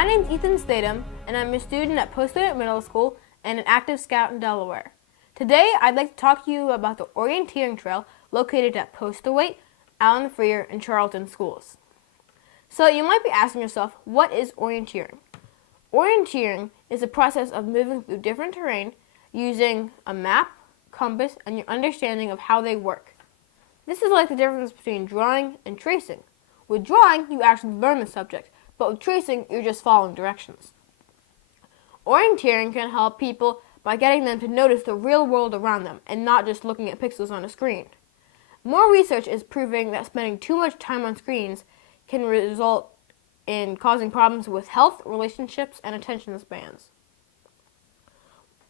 My name is Ethan Statham, and I'm a student at Post-8 Middle School and an active scout in Delaware. Today, I'd like to talk to you about the Orienteering Trail located at Post-8, Allen Freer, and Charlton schools. So you might be asking yourself, what is orienteering? Orienteering is a process of moving through different terrain using a map, compass, and your understanding of how they work. This is like the difference between drawing and tracing. With drawing, you actually learn the subject, but with tracing, you're just following directions. Orienteering can help people by getting them to notice the real world around them and not just looking at pixels on a screen. More research is proving that spending too much time on screens can result in causing problems with health, relationships, and attention spans.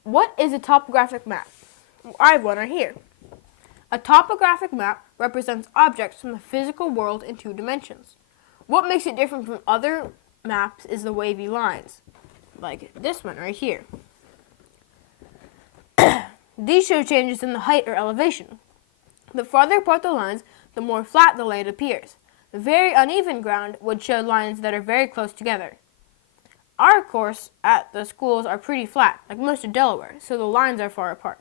What is a topographic map? I have one right here. A topographic map represents objects from the physical world in 2 dimensions. What makes it different from other maps is the wavy lines, like this one right here. These show changes in the height or elevation. The farther apart the lines, the more flat the land appears. The very uneven ground would show lines that are very close together. Our course at the schools are pretty flat, like most of Delaware, so the lines are far apart.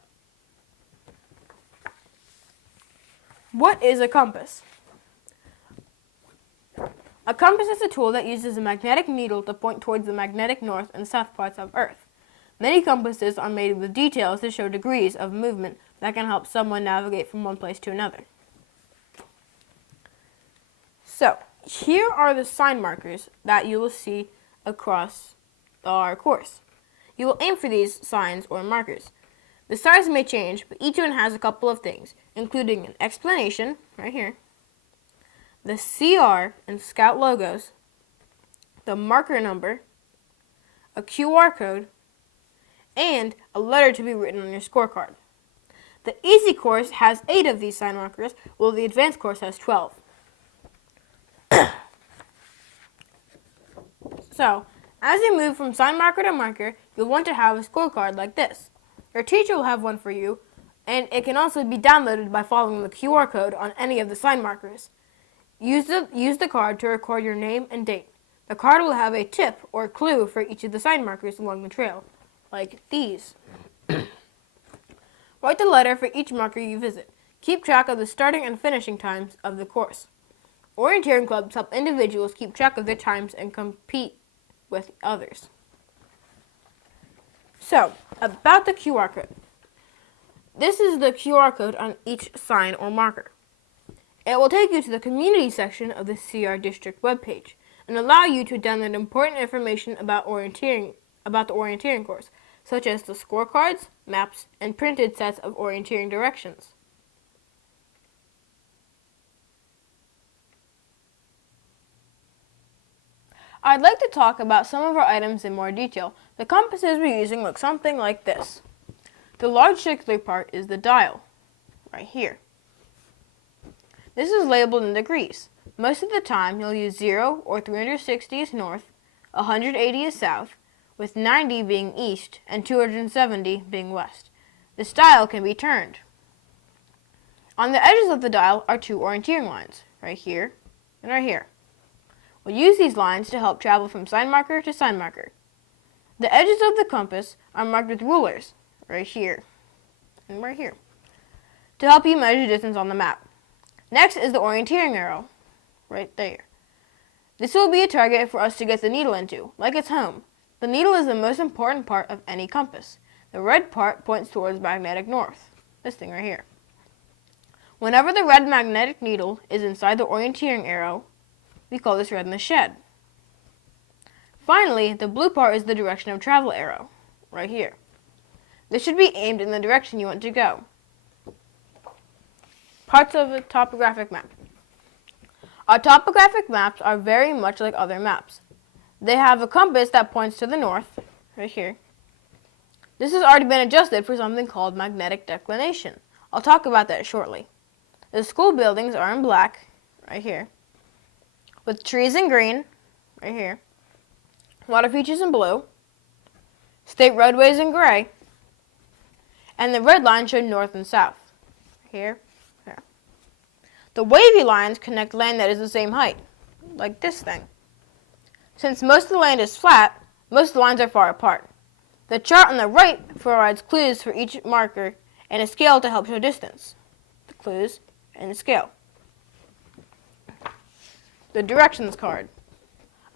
What is a compass? A compass is a tool that uses a magnetic needle to point towards the magnetic north and south parts of Earth. Many compasses are made with details to show degrees of movement that can help someone navigate from one place to another. So, here are the sign markers that you will see across our course. You will aim for these signs or markers. The size may change, but each one has a couple of things, including an explanation, right here, the CR and Scout logos, the marker number, a QR code, and a letter to be written on your scorecard. The easy course has 8 of these sign markers, while the advanced course has 12. So, as you move from sign marker to marker, you'll want to have a scorecard like this. Your teacher will have one for you, and it can also be downloaded by following the QR code on any of the sign markers. Use the card to record your name and date. The card will have a tip or clue for each of the sign markers along the trail, like these. Write the letter for each marker you visit. Keep track of the starting and finishing times of the course. Orienteering clubs help individuals keep track of their times and compete with others. So, about the QR code. This is the QR code on each sign or marker. It will take you to the community section of the CR District webpage and allow you to download important information about the orienteering course, such as the scorecards, maps, and printed sets of orienteering directions. I'd like to talk about some of our items in more detail. The compasses we're using look something like this. The large circular part is the dial, right here. This is labeled in degrees. Most of the time, you'll use 0 or 360 is north, 180 is south, with 90 being east and 270 being west. This dial can be turned. On the edges of the dial are 2 orienteering lines, right here and right here. We'll use these lines to help travel from sign marker to sign marker. The edges of the compass are marked with rulers, right here and right here, to help you measure distance on the map. Next is the orienteering arrow, right there. This will be a target for us to get the needle into, like it's home. The needle is the most important part of any compass. The red part points towards magnetic north, this thing right here. Whenever the red magnetic needle is inside the orienteering arrow, we call this red in the shed. Finally, the blue part is the direction of travel arrow, right here. This should be aimed in the direction you want to go. Parts of a topographic map. Our topographic maps are very much like other maps. They have a compass that points to the north, right here. This has already been adjusted for something called magnetic declination. I'll talk about that shortly. The school buildings are in black, right here, with trees in green, right here, water features in blue, state roadways in gray, and the red lines show north and south, here. The wavy lines connect land that is the same height, like this thing. Since most of the land is flat, most of the lines are far apart. The chart on the right provides clues for each marker and a scale to help show distance. The clues and the scale. The directions card.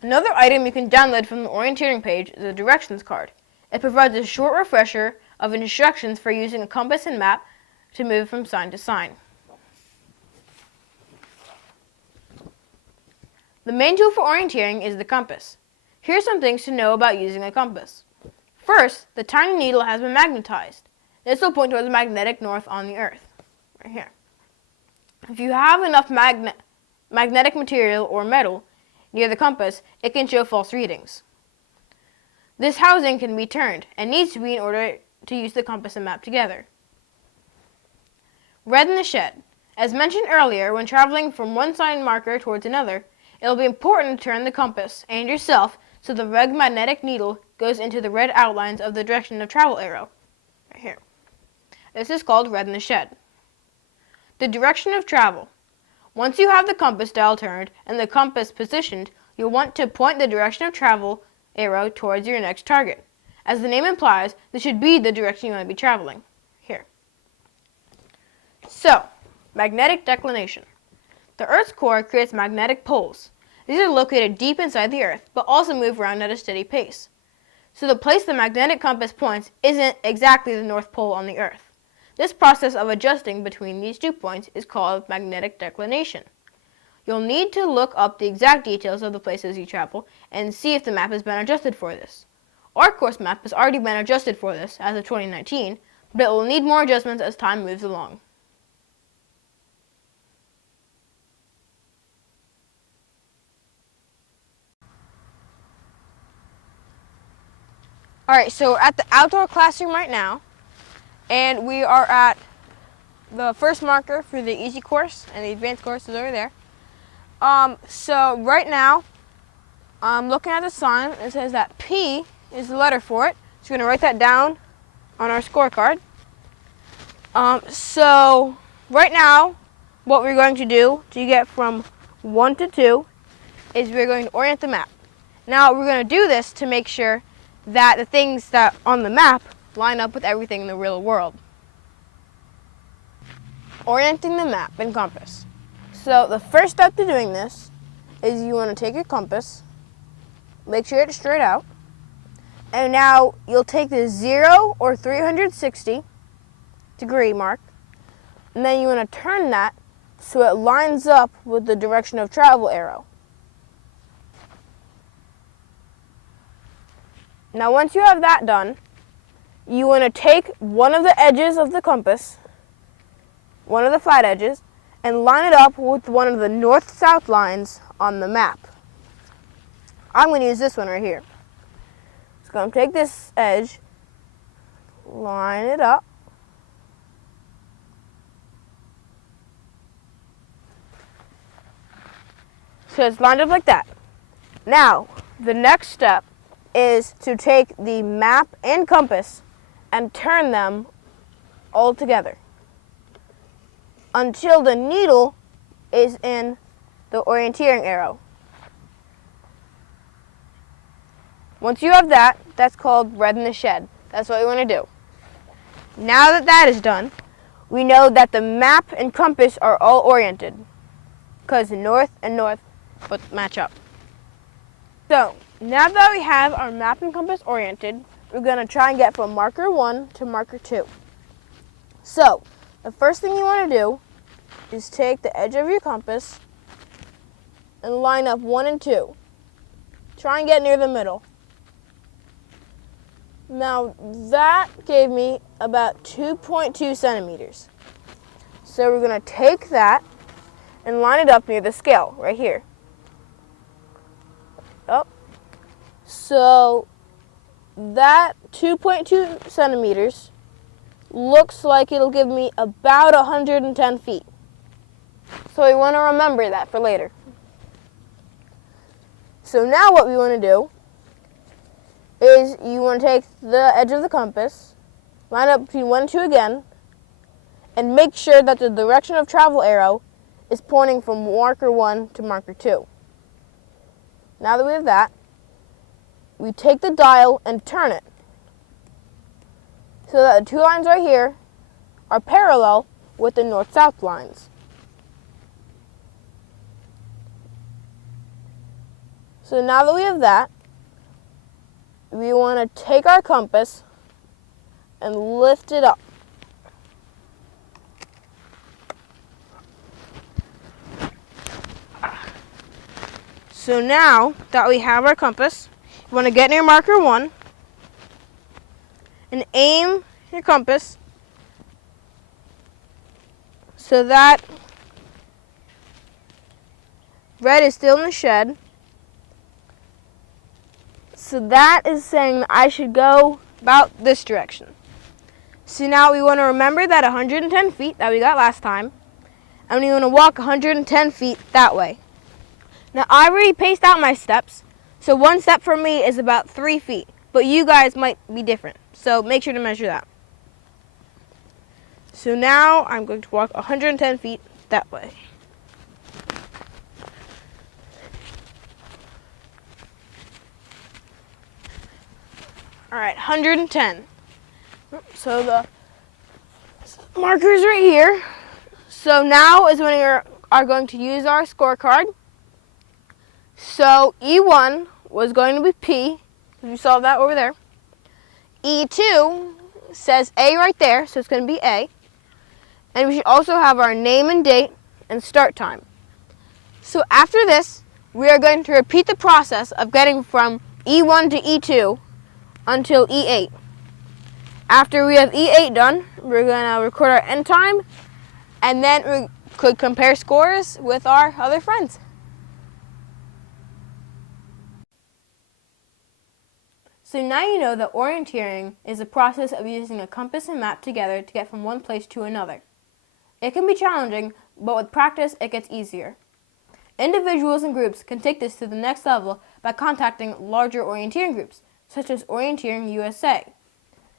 Another item you can download from the orienteering page is a directions card. It provides a short refresher of instructions for using a compass and map to move from sign to sign. The main tool for orienteering is the compass. Here are some things to know about using a compass. First, the tiny needle has been magnetized. This will point towards the magnetic north on the Earth, right here. If you have enough magnetic material or metal near the compass, it can show false readings. This housing can be turned and needs to be in order to use the compass and map together. Red in the shed. As mentioned earlier, when traveling from one sign marker towards another, it will be important to turn the compass and yourself so the red magnetic needle goes into the red outlines of the direction of travel arrow, right here. This is called red in the shed. The direction of travel. Once you have the compass dial turned and the compass positioned, you'll want to point the direction of travel arrow towards your next target. As the name implies, this should be the direction you want to be traveling, here. So, magnetic declination. The Earth's core creates magnetic poles. These are located deep inside the Earth, but also move around at a steady pace. So the place the magnetic compass points isn't exactly the North Pole on the Earth. This process of adjusting between these 2 points is called magnetic declination. You'll need to look up the exact details of the places you travel and see if the map has been adjusted for this. Our course map has already been adjusted for this as of 2019, but it will need more adjustments as time moves along. Alright, so we're at the outdoor classroom right now, and we are at the first marker for the easy course, and the advanced course is over there. So right now, I'm looking at the sign. It says that P is the letter for it. So we're going to write that down on our scorecard. So right now, what we're going to do to get from 1 to 2 is we're going to orient the map. Now we're going to do this to make sure that the things that on the map line up with everything in the real world. Orienting the map and compass. So the first step to doing this is you want to take your compass, make sure it's straight out, and now you'll take the 0 or 360 degree mark, and then you want to turn that so it lines up with the direction of travel arrow. Now once you have that done, you want to take one of the edges of the compass, one of the flat edges, and line it up with one of the north-south lines on the map. I'm going to use this one right here. So I'm going to take this edge, line it up, so it's lined up like that. Now, the next step is to take the map and compass and turn them all together until the needle is in the orienteering arrow. Once you have that, that's called red in the shed. That's what we want to do. Now that that is done, we know that the map and compass are all oriented because north and north both match up. So, now that we have our map and compass oriented, we're going to try and get from marker 1 to marker 2. So, the first thing you want to do is take the edge of your compass and line up 1 and 2. Try and get near the middle. Now, that gave me about 2.2 centimeters. So we're going to take that and line it up near the scale, right here. Oh. So that 2.2 centimeters looks like it'll give me about 110 feet. So we want to remember that for later. So now what we want to do is you want to take the edge of the compass, line up between 1 and 2 again, and make sure that the direction of travel arrow is pointing from marker 1 to marker 2. Now that we have that, we take the dial and turn it so that the two lines right here are parallel with the north-south lines. So now that we have that, we want to take our compass and lift it up. So now that we have our compass, you want to get near marker 1 and aim your compass so that red is still in the shed. So that is saying that I should go about this direction. So now we want to remember that 110 feet that we got last time, and we want to walk 110 feet that way. Now I already paced out my steps, so one step for me is about 3 feet, but you guys might be different, so make sure to measure that. So now I'm going to walk 110 feet that way. All right, 110. So the marker's right here. So now is when we are going to use our scorecard. So E1 was going to be P, because we saw that over there. E2 says A right there, so it's going to be A. And we should also have our name and date and start time. So after this, we are going to repeat the process of getting from E1 to E2 until E8. After we have E8 done, we're going to record our end time, and then we could compare scores with our other friends. So now you know that orienteering is the process of using a compass and map together to get from one place to another. It can be challenging, but with practice it gets easier. Individuals and groups can take this to the next level by contacting larger orienteering groups, such as Orienteering USA.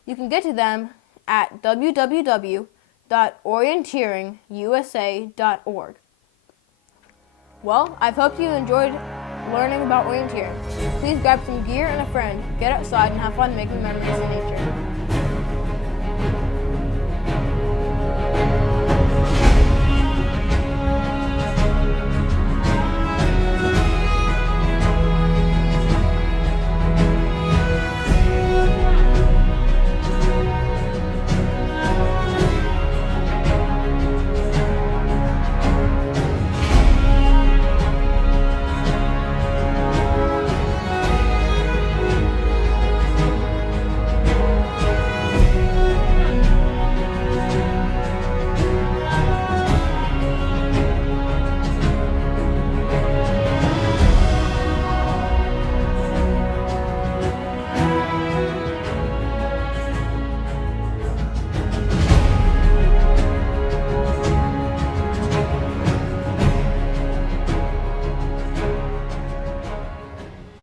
You can get to them at www.orienteeringusa.org. Well, I hope you enjoyed learning about orienteering. Please grab some gear and a friend, get outside and have fun making memories in nature.